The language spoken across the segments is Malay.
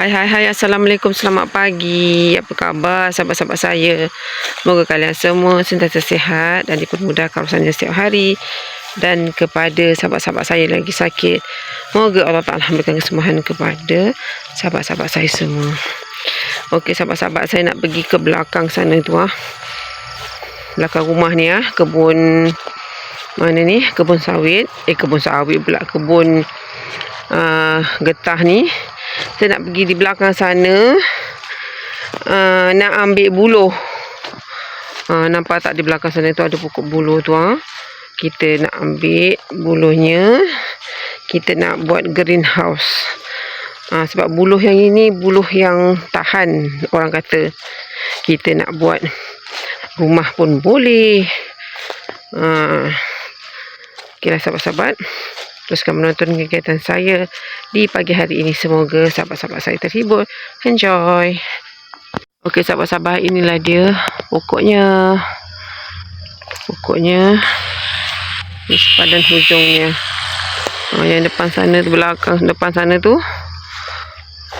Hai, Assalamualaikum, selamat pagi. Apa khabar sahabat-sahabat saya? Semoga kalian semua sentiasa sihat dan dipermudahkan urusannya setiap hari. Dan kepada sahabat-sahabat saya lagi sakit, semoga Allah Ta'ala memberikan kesembuhan kepada sahabat-sahabat saya semua. Okey sahabat-sahabat, saya nak pergi ke belakang sana tu belakang rumah ni kebun mana ni? Kebun sawit. Kebun sawit pula, kebun getah ni. Saya nak pergi di belakang sana, nak ambil buluh. Nampak tak di belakang sana tu ada pokok buluh tu Kita nak ambil buluhnya. Kita nak buat greenhouse. Sebab buluh yang ini buluh yang tahan, orang kata. Kita nak buat rumah pun boleh. Okeylah sahabat-sahabat, teruskan menonton kegiatan saya di pagi hari ini. Semoga sahabat-sahabat saya terhibur. Enjoy. Okey sahabat-sahabat, inilah dia pokoknya. Di sepadan hujungnya. Yang depan sana tu, belakang depan sana tu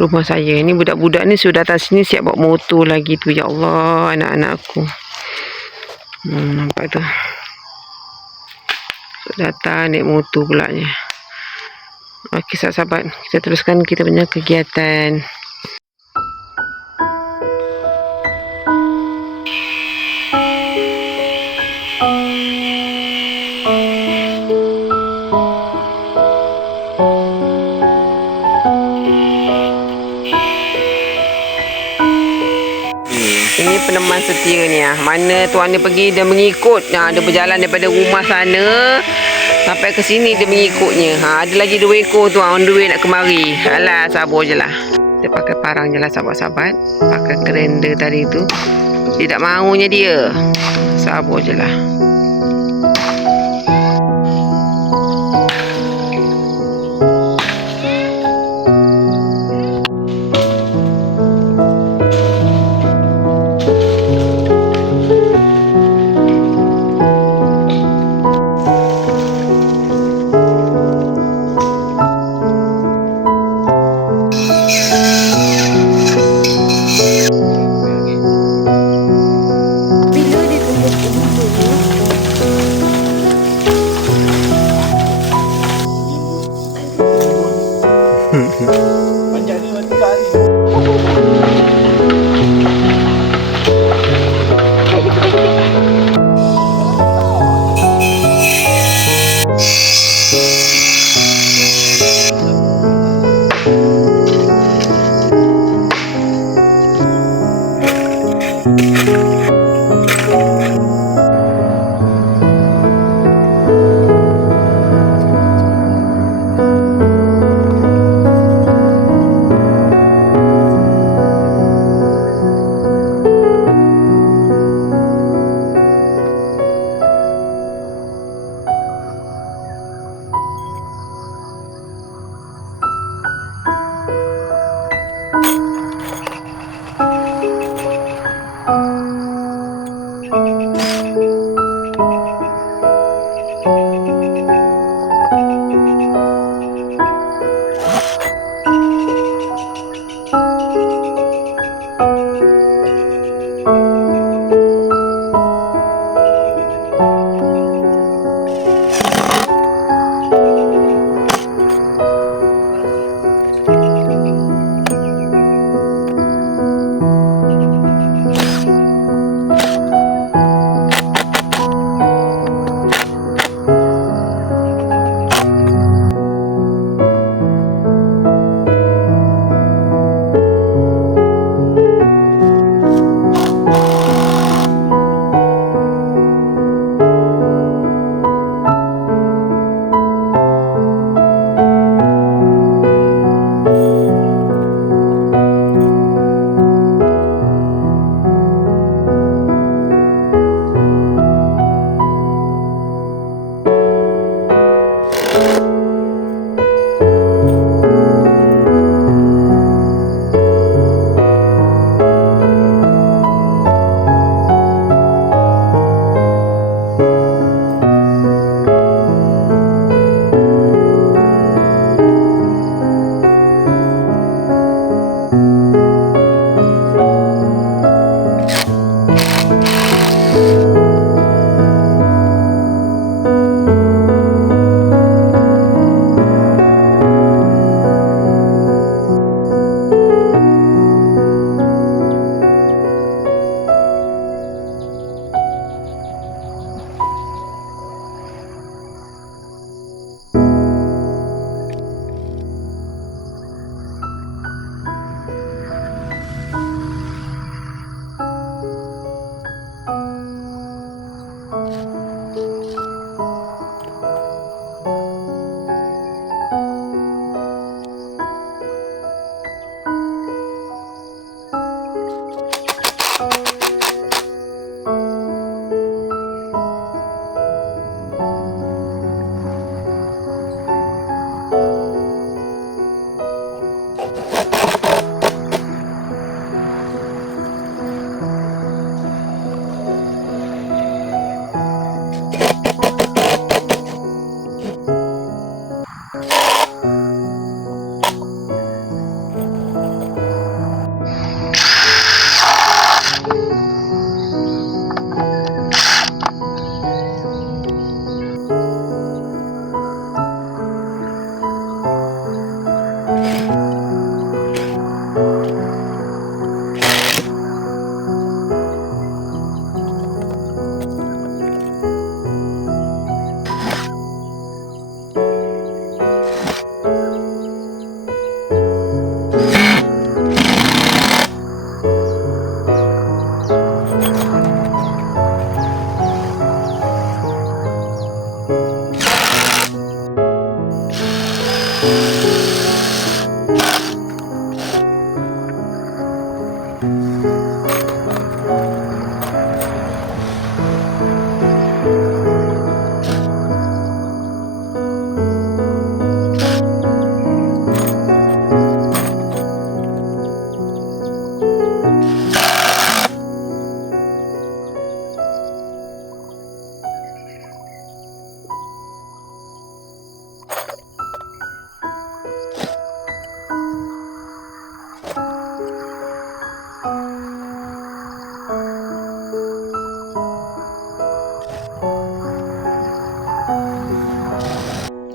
rumah saya. Ini budak-budak ni sudah datang sini siap bawa motor lagi tu. Ya Allah, anak-anak aku. Nampak tu. Datang naik motor pulanya. Okey sahabat-sahabat, kita teruskan kita punya kegiatan. Ini peneman setia ni Mana tuan dia pergi, dia mengikut. Dia berjalan daripada rumah sana sampai ke sini, dia mengikutnya. Ada lagi 2 ekor tu on the way nak kemari. Alah, sabar je lah. Dia pakai parang je lah sahabat-sahabat. Pakai kerenda tadi tu. Tidak maunya dia. Sabar je lah. Panjang ni mati kali.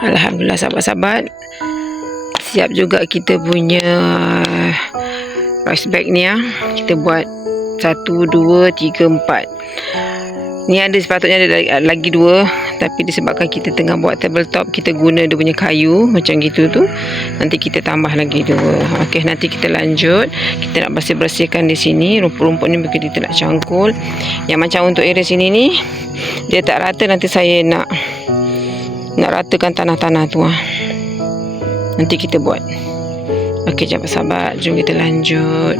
Alhamdulillah sahabat-sahabat, siap juga kita punya rice bag ni ya. Kita buat 1, 2, 3, 4. Ni ada sepatutnya ada lagi 2, tapi disebabkan kita tengah buat tabletop, kita guna dia punya kayu macam gitu tu. Nanti kita tambah lagi 2. Okey, nanti kita lanjut. Kita nak bersih-bersihkan di sini rumput-rumput ni, kita nak cangkul. Yang macam untuk area sini ni dia tak rata, nanti saya nak ratakan tanah-tanah tu ah. Nanti kita buat. Okey, sahabat-sahabat, jom kita lanjut.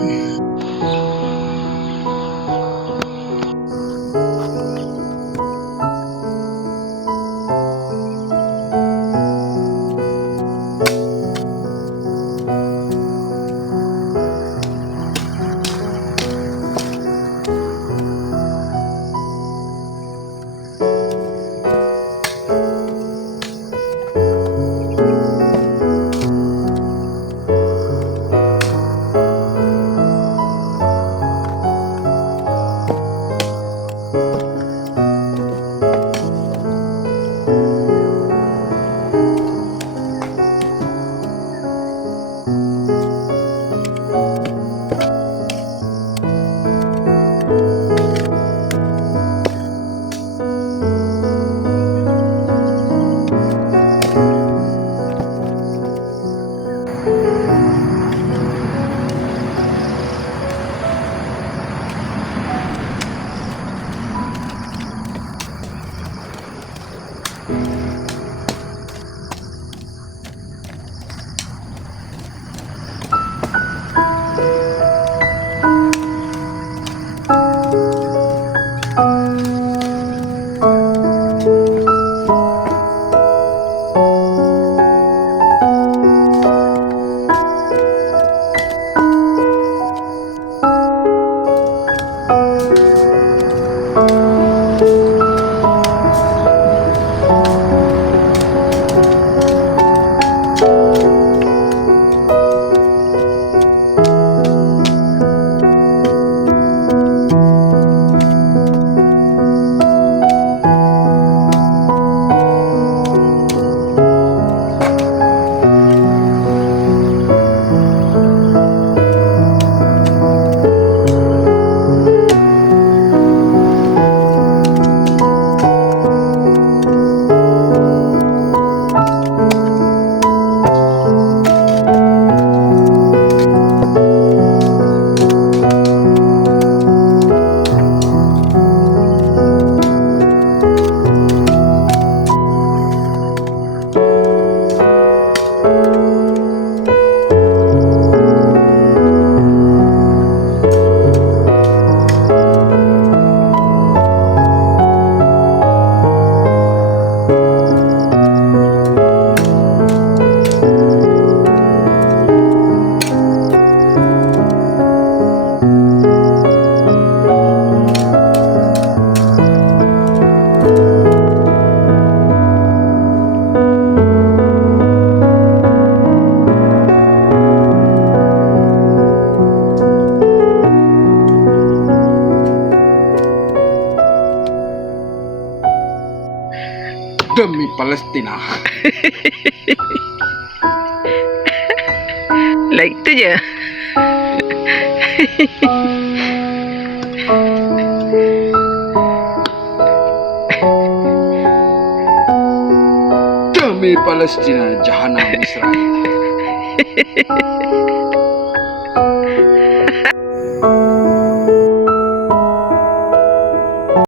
Demi Palestina. Like tu je. Demi Palestina, jahanam Israel.